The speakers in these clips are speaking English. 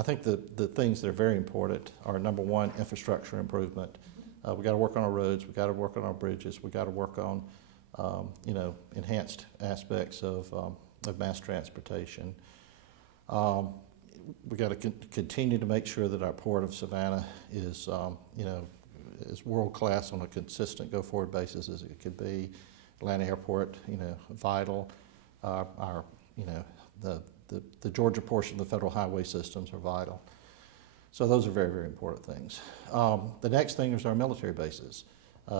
I think the things that are very important are, number one, infrastructure improvement. We got to work on our roads, we got to work on our bridges, we got to work on you know, enhanced aspects of mass transportation. We got to continue to make sure that our port of Savannah is you know, is world class on a consistent go forward basis as it could be. Atlanta Airport, you know, vital. Our you know, the Georgia portion of the federal highway systems are vital. So those are very, very important things. The next thing is our military bases.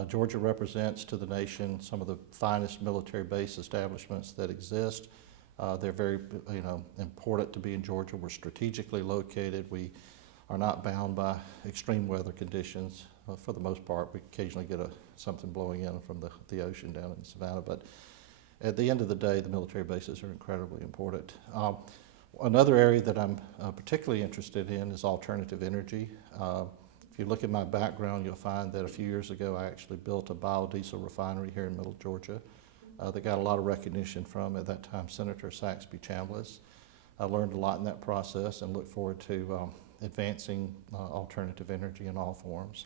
Georgia represents to the nation some of the finest military base establishments that exist. They're very, you know, important to be in Georgia. We're strategically located. We are not bound by extreme weather conditions. For the most part, we occasionally get something blowing in from the ocean down in Savannah, but at the end of the day, the military bases are incredibly important. Another area that I'm particularly interested in is alternative energy. If you look at my background, you'll find that a few years ago I actually built a biodiesel refinery here in Middle Georgia that got a lot of recognition from, at that time, Senator Saxby Chambliss. I learned a lot in that process and look forward to advancing alternative energy in all forms.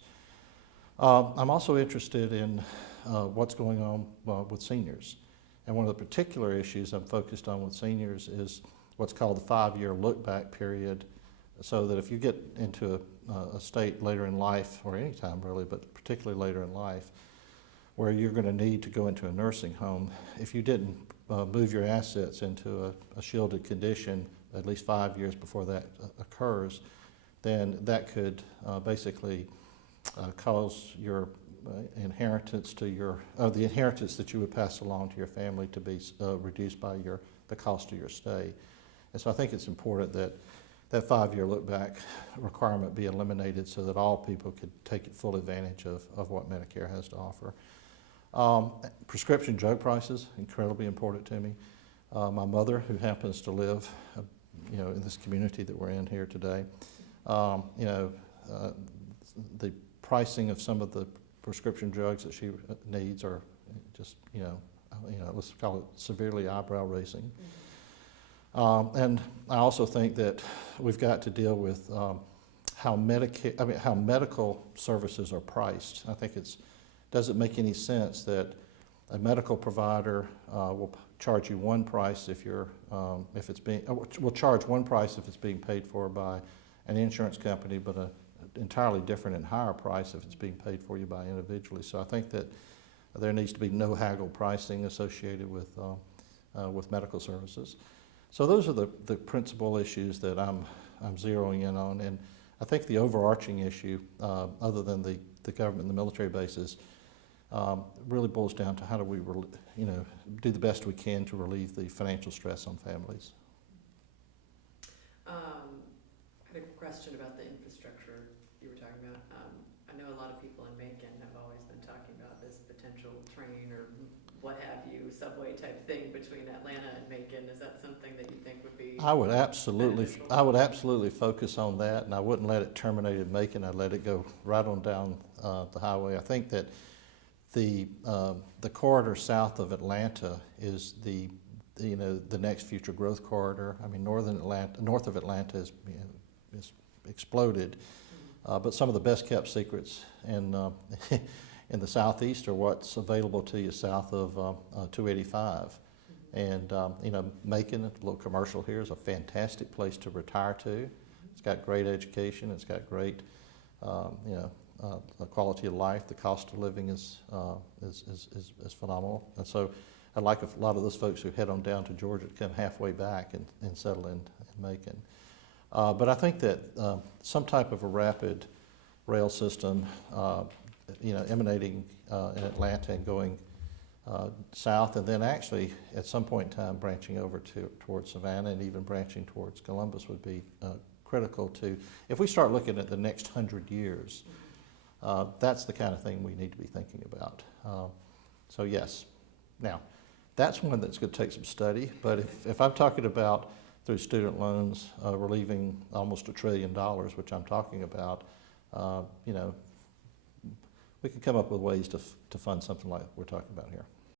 I'm also interested in what's going on with seniors. And one of the particular issues I'm focused on with seniors is what's called the 5-year look-back period, so that if you get into a state later in life, or any time really, but particularly later in life, where you're going to need to go into a nursing home, if you didn't move your assets into a shielded condition at least 5 years before that occurs, then that could basically cause your inheritance to the inheritance that you would pass along to your family to be reduced by the cost of your stay. And so I think it's important that that 5-year look-back requirement be eliminated so that all people could take full advantage of what Medicare has to offer. Prescription drug prices, incredibly important to me. My mother, who happens to live you know, in this community that we're in here today, you know, the pricing of some of the prescription drugs that she needs are just, you know, let's call it severely eyebrow raising. And I also think that we've got to deal with how medical services are priced. I think it doesn't make any sense that a medical provider will charge you one price if will charge one price if it's being paid for by an insurance company, but an entirely different and higher price if it's being paid for you by individually. So I think that there needs to be no haggle pricing associated with medical services. So those are the principal issues that I'm zeroing in on, and I think the overarching issue, other than the government and the military bases, really boils down to how do we, you know, do the best we can to relieve the financial stress on families. I had a question about the infrastructure you were talking about. I know a lot of people in Macon have always been talking about this potential train or what have you, subway type thing between Atlanta and Macon. Is that something that you think would be beneficial? I would absolutely focus on that, and I wouldn't let it terminate in Macon. I'd let it go right on down the highway. I think that the corridor south of Atlanta is the next future growth corridor. I mean, north of Atlanta is exploded, but some of the best kept secrets in in the southeast are what's available to you south of 285. And you know, Macon, a little commercial here, is a fantastic place to retire to. It's got great education. It's got great quality of life. The cost of living is phenomenal. And so I'd like a lot of those folks who head on down to Georgia to come halfway back and settle in Macon. But I think that some type of a rapid rail system, emanating in Atlanta and going south, and then actually at some point in time branching over towards Savannah and even branching towards Columbus would be critical to, if we start looking at the next 100 years, that's the kind of thing we need to be thinking about. So yes. Now, that's one that's going to take some study, but if I'm talking about through student loans relieving almost $1 trillion, which I'm talking about, we can come up with ways to fund something like we're talking about here.